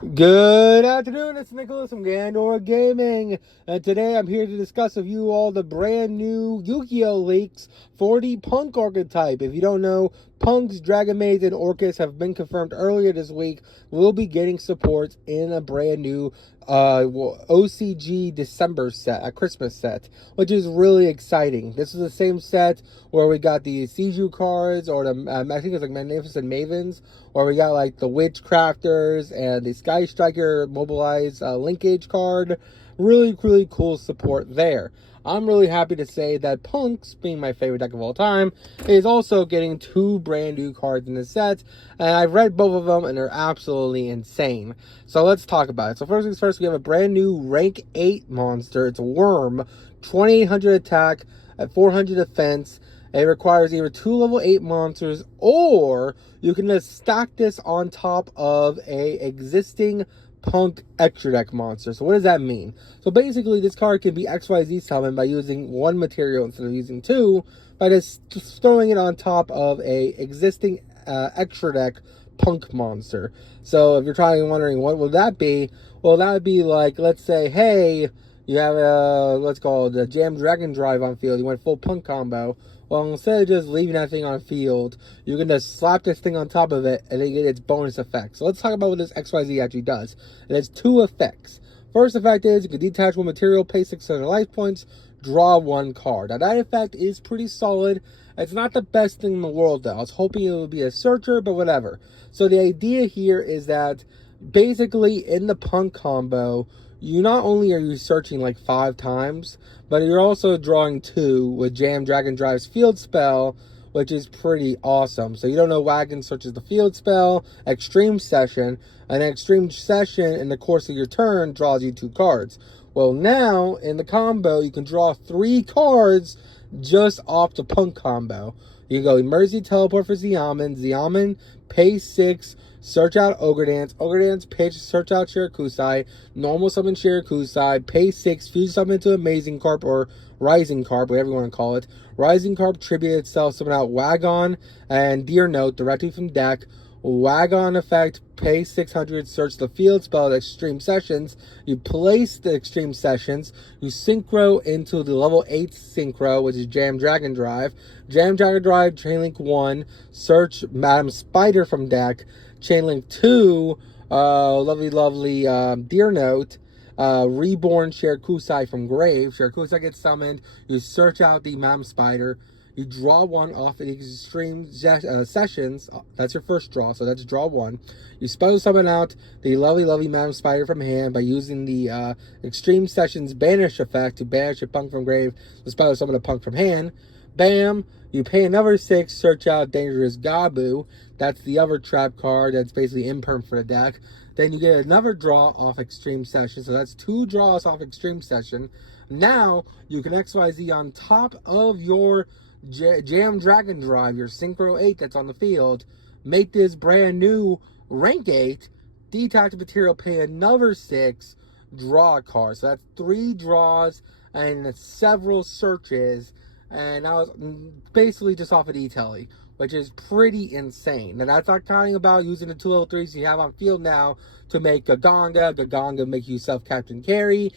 Good afternoon, it's Nicholas from Gandor Gaming, and today I'm here to discuss with you all the brand new Yu-Gi-Oh! Leaks for the P.U.N.K archetype. If you don't know, P.U.N.K's Dragon Maids and Orcus have been confirmed earlier this week. We'll be getting supports in a brand new OCG December set, a Christmas set, which is really exciting. This is the same set where we got the Seiju cards, or the I think it's like Magnificent Mavens, or we got like the Witchcrafters and the Sky Striker Mobilize linkage card. Really, really cool support there. I'm really happy to say that P.U.N.K's, being my favorite deck of all time, is also getting two brand new cards in the set, and I've read both of them, and they're absolutely insane. So let's talk about it. So first things first, we have a brand new rank 8 monster. It's a Worm, 2800 attack at 400 defense. It requires either 2 level 8 monsters, or you can just stack this on top of a existing P.U.N.K extra deck monster. So what does that mean? So basically, this card can be XYZ summoned by using one material instead of using two, by just throwing it on top of a existing extra deck P.U.N.K monster. So if you're wondering what would that be, well, that would be like, let's say, hey, you have a, let's call it a Jam Dragon Drive on field. You want full P.U.N.K combo. Well, instead of just leaving that thing on field, you can just slap this thing on top of it and then get its bonus effect. So let's talk about what this XYZ actually does. It has two effects. First effect is you can detach one material, pay 600 life points, draw one card. Now that effect is pretty solid. It's not the best thing in the world though. I was hoping it would be a searcher, but whatever. So the idea here is that basically in the P.U.N.K combo, you not only are you searching like 5 times, but you're also drawing 2 with Jam Dragon Drive's field spell, which is pretty awesome. So you don't know, Wagon searches the field spell, Extreme Session, and Extreme Session in the course of your turn draws you 2 cards. Well, now in the combo, you can draw 3 cards just off the P.U.N.K combo. You can go Emergency Teleport for Xiamen, pay 6, search out Ogre Dance, pitch, search out Shirakusai, normal summon Shirakusai, pay 6, fuse summon into Amazing Carp or Rising Carp, whatever you want to call it. Rising Carp tribute itself, summon out Wagon and Deer Note directly from deck. Wagon effect, pay 600, search the field spell at Extreme Sessions. You place the Extreme Sessions, you synchro into the level 8 synchro, which is Jam Dragon Drive. Jam Dragon Drive, Chainlink 1, search Madam Spider from deck. Chainlink 2, lovely Deer Note. Reborn Shirakusai from grave. Shirakusai gets summoned. You search out the Madam Spider. You draw one off the Extreme Sessions. That's your first draw, so that's draw 1. You spell summon out the lovely Madam Spider from hand by using the Extreme Sessions Banish effect to banish a P.U.N.K from grave. The spell summon a P.U.N.K from hand. Bam! You pay another 6, search out Dangerous Gabu. That's the other trap card that's basically imperm for the deck. Then you get another draw off Extreme Session. So that's 2 draws off Extreme Session. Now you can XYZ on top of your Jam Dragon Drive, your Synchro 8 that's on the field. Make this brand new rank 8, detach material, pay another 6, draw a card. So that's 3 draws and several searches. And I was basically just off of E-Telly, which is pretty insane. And that's not counting about using the 2 level 3s you have on field now to make Gaganga make yourself Captain Carry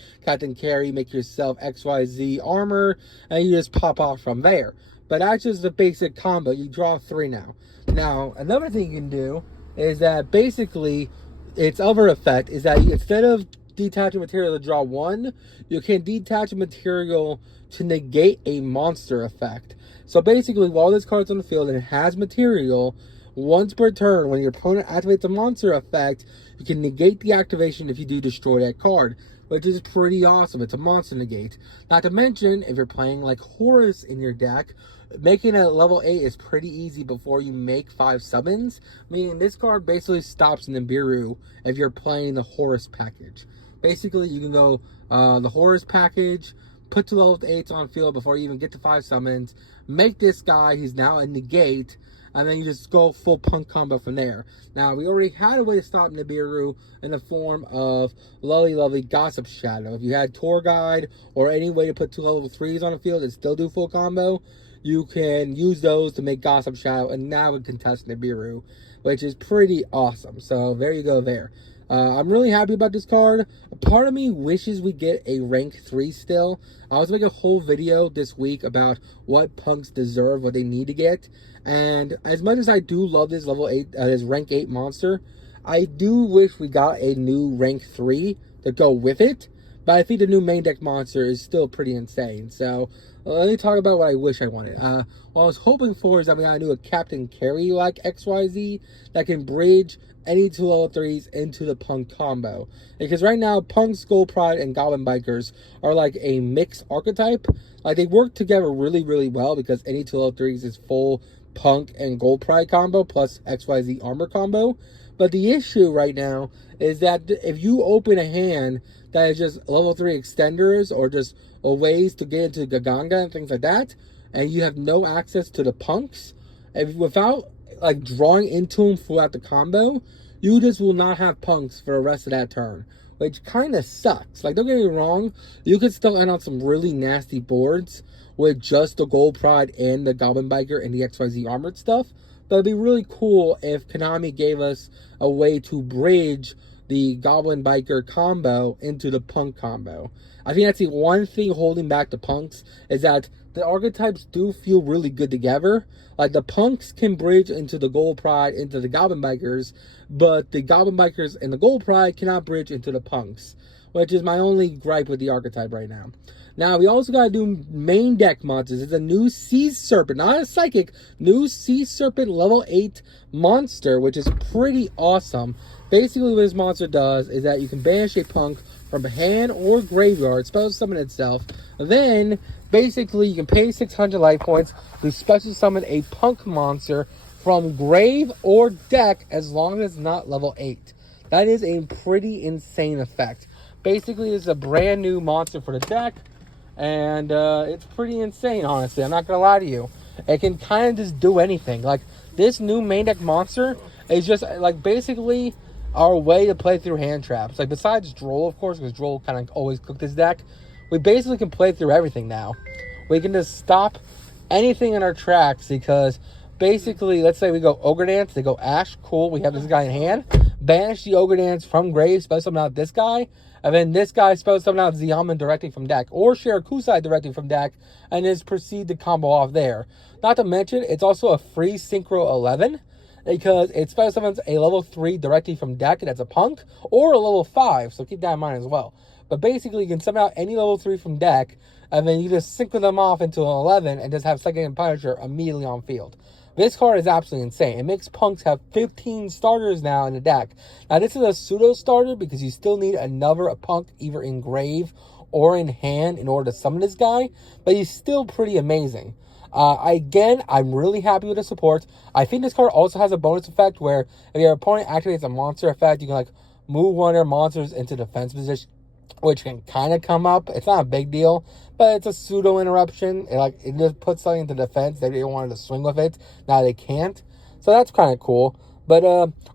make yourself XYZ armor, and you just pop off from there. But that's just the basic combo. You draw 3 now. Now, another thing you can do is that basically its other effect is that instead of detaching material to draw 1, you can detach a material to negate a monster effect. So basically, while this card's on the field and it has material, once per turn, when your opponent activates a monster effect, you can negate the activation if you do destroy that card, which is pretty awesome. It's a monster negate. Not to mention, if you're playing like Horus in your deck, making it a level 8 is pretty easy before you make 5 summons, meaning this card basically stops Nibiru if you're playing the Horus package. Basically, you can go the Horus package, put 2 level 8s on field before you even get to 5 summons, make this guy, he's now a negate, and then you just go full P.U.N.K combo from there. Now, we already had a way to stop Nibiru in the form of lovely Gossip Shadow. If you had Tour Guide or any way to put 2 level 3s on the field and still do full combo, you can use those to make Gossip Shadow, and now it can contest Nibiru, which is pretty awesome. So there you go there. I'm really happy about this card. Part of me wishes we get a rank 3 still. I was making a whole video this week about what punks deserve, what they need to get. And as much as I do love this level 8, this rank 8 monster, I do wish we got a new rank 3 to go with it. But I think the new main deck monster is still pretty insane. So let me talk about what I wish I wanted. What I was hoping for is that we got a new Captain Carry like XYZ that can bridge any two level 3s into the Punk combo. Because right now, Punk's Gold Pride and Goblin Bikers are like a mixed archetype. Like they work together really, really well because any two level 3s is full Punk and Gold Pride combo plus XYZ armor combo. But the issue right now is that if you open a hand that is just level 3 extenders or just ways to get into Gaganga and things like that, and you have no access to the punks, without like drawing into them throughout the combo, you just will not have punks for the rest of that turn, which kind of sucks. Like, don't get me wrong, you could still end on some really nasty boards with just the Gold Pride and the Goblin Biker and the XYZ armored stuff. But it'd be really cool if Konami gave us a way to bridge the Goblin Biker combo into the Punk combo. I think that's the one thing holding back the punks, is that the archetypes do feel really good together. Like, the punks can bridge into the Gold Pride, into the Goblin Bikers, but the Goblin Bikers and the Gold Pride cannot bridge into the punks, which is my only gripe with the archetype right now. Now, we also got to do main deck monsters. It's a new Sea Serpent, not a Psychic, new Sea Serpent level 8 monster, which is pretty awesome. Basically, what this monster does is that you can banish a punk from hand or graveyard, special summon itself. Then, basically, you can pay 600 life points to special summon a punk monster from grave or deck as long as it's not level 8. That is a pretty insane effect. Basically, it's a brand new monster for the deck. And it's pretty insane, honestly. I'm not going to lie to you. It can kind of just do anything. Like, this new main deck monster is just, like, basically our way to play through hand traps. Like, besides Droll, of course, because Droll kind of always cooked this deck, we basically can play through everything now. We can just stop anything in our tracks because, basically, let's say we go Ogre Dance, they go Ash, cool, we have this guy in hand. Banish the Ogre Dance from grave, special summon out this guy. And then this guy special summon out Xiamen directly from deck, or Shirakusai directly from deck, and just proceed to combo off there. Not to mention, it's also a free Synchro 11, because it special summons a level 3 directly from deck, and that's a punk, or a level 5, so keep that in mind as well. But basically, you can summon out any level 3 from deck, and then you just synchro them off into an 11, and just have Second and Punisher immediately on field. This card is absolutely insane. It makes punks have 15 starters now in the deck. Now, this is a pseudo starter because you still need another punk either in grave or in hand in order to summon this guy, but he's still pretty amazing. Again, I'm really happy with the support. I think this card also has a bonus effect where if your opponent activates a monster effect, you can like move one of their monsters into defense position, which can kind of come up. It's not a big deal, but it's a pseudo interruption. It just puts something into defense. They didn't want to swing with it. Now they can't. So that's kind of cool. But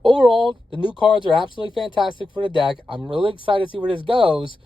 overall, the new cards are absolutely fantastic for the deck. I'm really excited to see where this goes.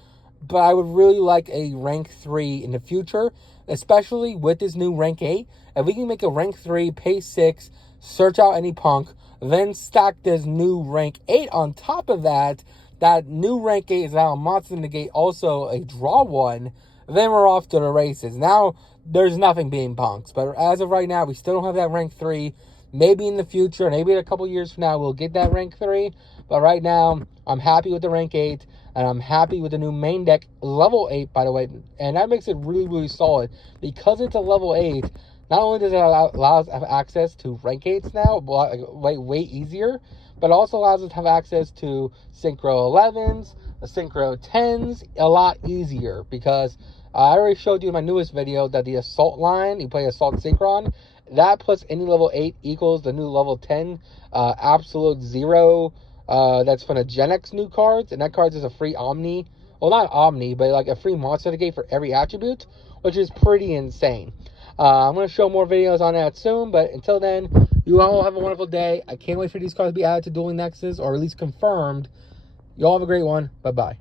But I would really like a rank 3 in the future, especially with this new rank 8. If we can make a rank 3, pay 6, search out any punk, then stack this new rank 8 on top of that, that new rank 8 is now a monster negate, also a draw 1, then we're off to the races. Now, there's nothing being punks. But as of right now, we still don't have that rank 3. Maybe in the future, maybe in a couple years from now, we'll get that rank 3. But right now, I'm happy with the rank 8. And I'm happy with the new main deck level 8, by the way. And that makes it really, really solid. Because it's a level 8, not only does it allow us to have access to rank 8s now, way easier, but it also allows us to have access to Synchro 11s, Synchro 10s, a lot easier. Because I already showed you in my newest video that the Assault line, you play Assault Synchron, that plus any level 8 equals the new level 10 Absolute Zero. That's from the Gen X new cards, and that card is a free Omni. Well, not Omni, but like a free monster to get for every attribute, which is pretty insane. I'm going to show more videos on that soon, but until then, you all have a wonderful day. I can't wait for these cards to be added to Dueling Nexus, or at least confirmed. You all have a great one. Bye-bye.